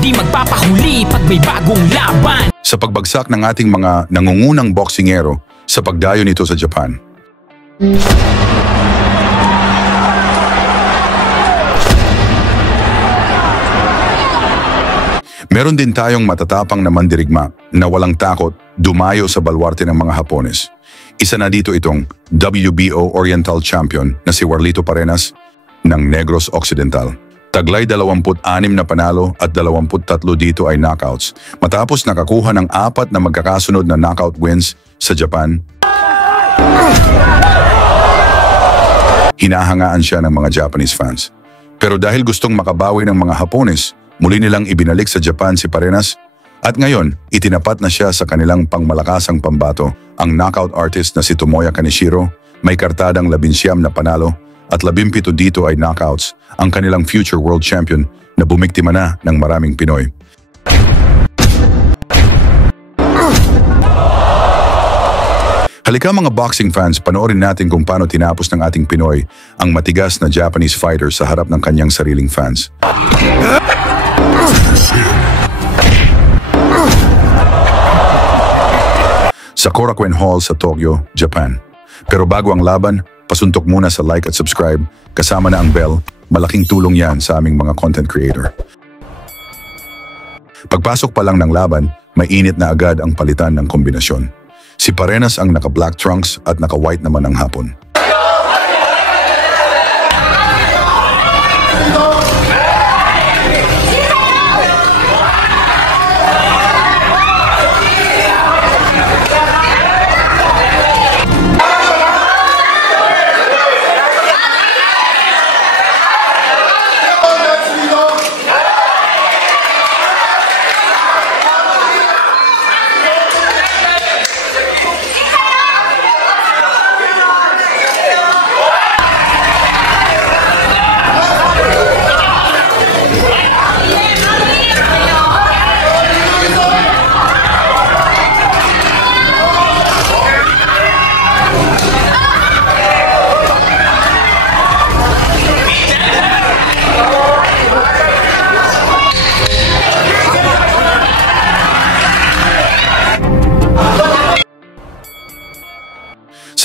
di magpapahuli pag may bagong laban. Sa pagbagsak ng ating mga nangungunang boksingero sa pagdayo nito sa Japan. Meron din tayong matatapang na mandirigma na walang takot dumayo sa balwarte ng mga Hapones. Isa na dito itong WBO Oriental Champion na si Warlito Parenas ng Negros Occidental. Taglay 26 na panalo at 23 dito ay knockouts matapos nakakuha ng 4 na magkakasunod na knockout wins sa Japan. Hinahangaan siya ng mga Japanese fans. Pero dahil gustong makabawi ng mga Hapones, muli nilang ibinalik sa Japan si Parenas at ngayon itinapat na siya sa kanilang pangmalakasang pambato. Ang knockout artist na si Tomoya Kaneshiro may kartadang 19 na panalo at 17 dito ay knockouts, ang kanilang future world champion na bumiktima na ng maraming Pinoy. Halika mga boxing fans, panoorin natin kung paano tinapos ng ating Pinoy ang matigas na Japanese fighter sa harap ng kanyang sariling fans. Sa Korakuen Hall sa Tokyo, Japan. Pero bago ang laban, pasuntok muna sa like at subscribe, kasama na ang bell, malaking tulong yan sa aming mga content creator. Pagpasok pa lang ng laban, may init na agad ang palitan ng kombinasyon. Si Parenas ang naka-black trunks at naka-white naman ang Hapon.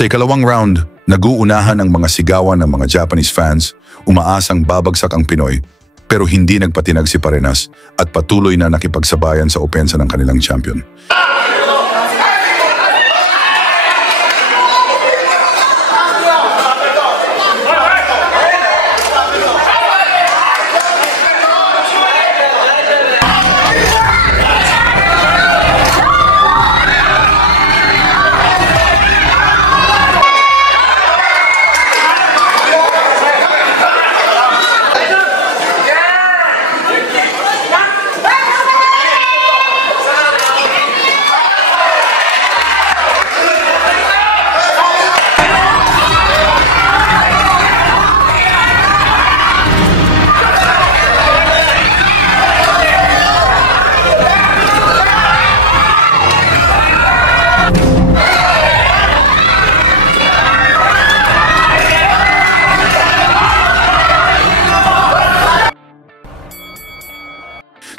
Sa ikalawang round, nag-uunahan ang mga sigawan ng mga Japanese fans, umaasang babagsak ang Pinoy, pero hindi nagpatinag si Parenas at patuloy na nakipagsabayan sa opensa ng kanilang champion.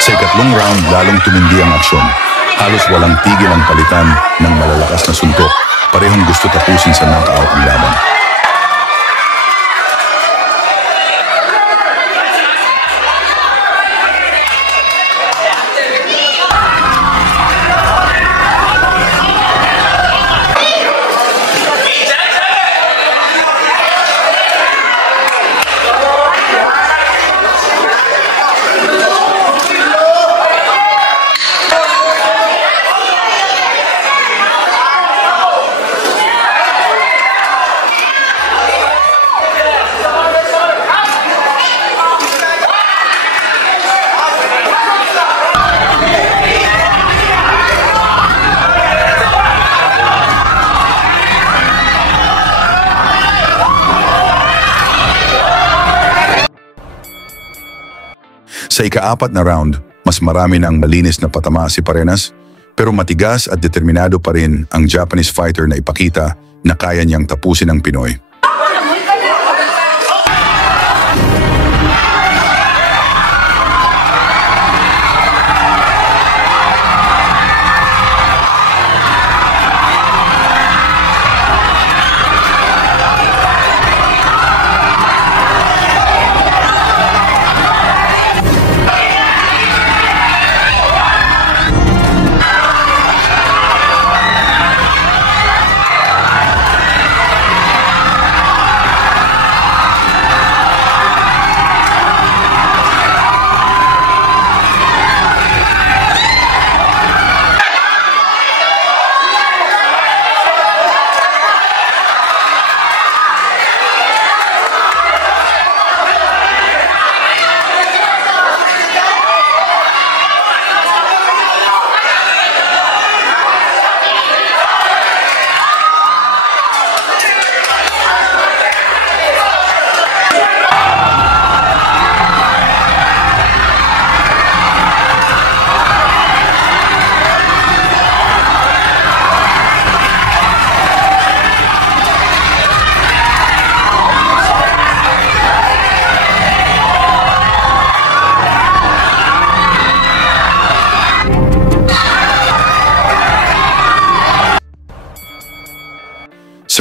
Sa ikatlong round, lalong tumindi ang aksyon. Halos walang tigil ang palitan ng malalakas na suntok. Parehong gusto tapusin sa knockout ang laban. Sa ika-4 na round, mas marami na ang malinis na patama si Parenas, pero matigas at determinado pa rin ang Japanese fighter na ipakita na kaya niyang tapusin ang Pinoy.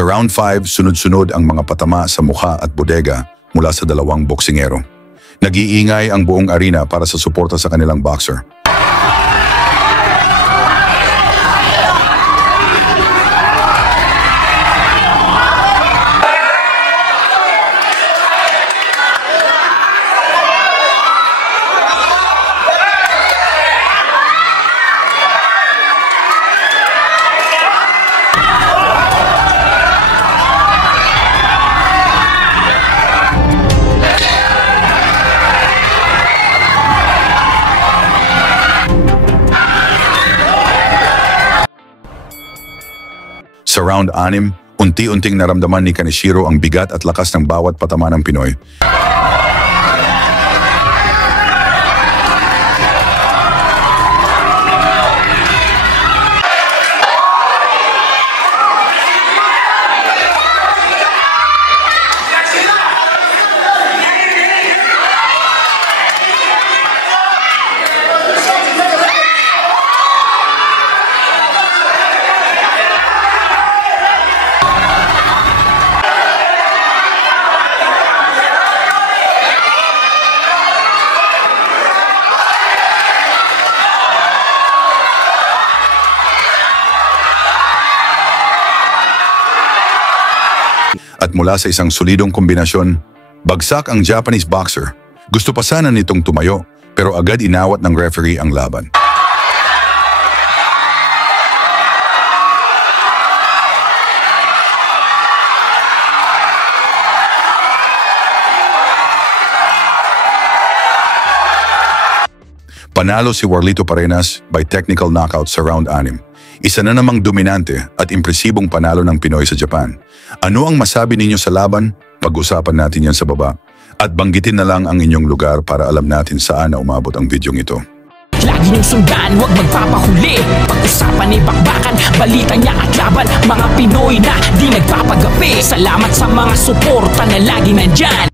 Sa round 5, sunod-sunod ang mga patama sa mukha at bodega mula sa dalawang boksingero. Nag-iingay ang buong arena para sa suporta sa kanilang boxer. Sa round 6, unti-unting naramdaman ni Kaneshiro ang bigat at lakas ng bawat patama ng Pinoy. At mula sa isang solidong kombinasyon, bagsak ang Japanese boxer. Gusto pa sana nitong tumayo, pero agad inawat ng referee ang laban. Panalo si Warlito Parenas by technical knockout sa round 6. Isa na namang dominante at impresibong panalo ng Pinoy sa Japan. Ano ang masabi ninyo sa laban? Pag-usapan natin yan sa baba. At banggitin na lang ang inyong lugar para alam natin saan na umabot ang videong ito. Lagi niyong sundan, huwag magpapahuli. Pag-usapan ay bakbakan, balita niya at laban. Mga Pinoy na di nagpapagapi. Salamat sa mga suporta na lagi nandyan.